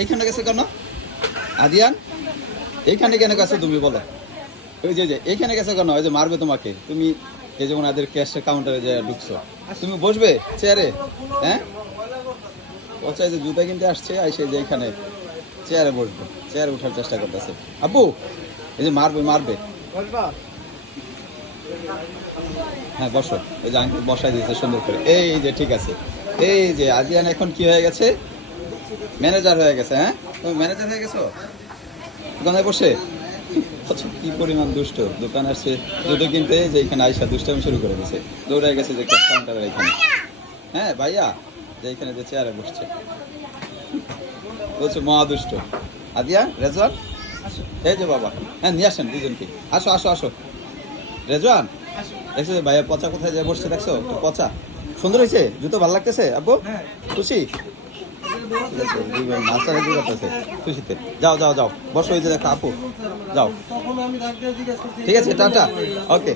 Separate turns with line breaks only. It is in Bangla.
এইখানে গেছো কেন? আদিয়ান এইখানে কেন গেছো তুমি বলো? ওই যে যে এইখানে গেছো কেন? ওই যে মারবে তোমাকে। তুমি এই যেমন ওদের ক্যাশ কাউন্টারে যে ঢুকছো। তুমি বসবে চেয়ারে হ্যাঁ? চাই যে জুতা কিনতে আসছে আইসে যে এখানে চেয়ারে বসবো। চেয়ারে ওঠার চেষ্টা করতেছে। আব্বু এই যে মারবে মারবে। হ্যাঁ বসো। এই যে আঙ্কেল বসাই দিয়েছে সুন্দর করে। এই যে ঠিক আছে। এই যে আজিয়ান এখন কি হয়ে গেছে? ম্যানেজার হয়ে গেছে হ্যাঁ? তুমি ম্যানেজার হয়ে গেছো? দোকানে বসে? আচ্ছা, কি পরিমাণ দুষ্ট। দোকান আসছে দুটো কিনতে যে এখানে আইসা দুষ্টামি শুরু করে দিছে। দৌড়ে গেছে যে কাউন্টারের এখানে। হ্যাঁ ভাইয়া? যে এখানে যে চেয়ারে বসছে। বলছে মহা দুষ্ট। আদিয়া রেজওয়ান? এই যে বাবা। হ্যাঁ নিয়ে আসেন দুজনকে। আসো আসো আসো। রেজওয়ান? দেখছ যে ভাইয়া পচা কোথায় যায় বসছে দেখছ? পচা। সুন্দর হয়েছে? জুতো ভালো লাগতেছে? আব্বু? খুশি? কি করতেছে খুশিতে যাও যাও যাও বসো হয়েছে দেখো আপু যাও। ঠিক আছে টাটা। ওকে।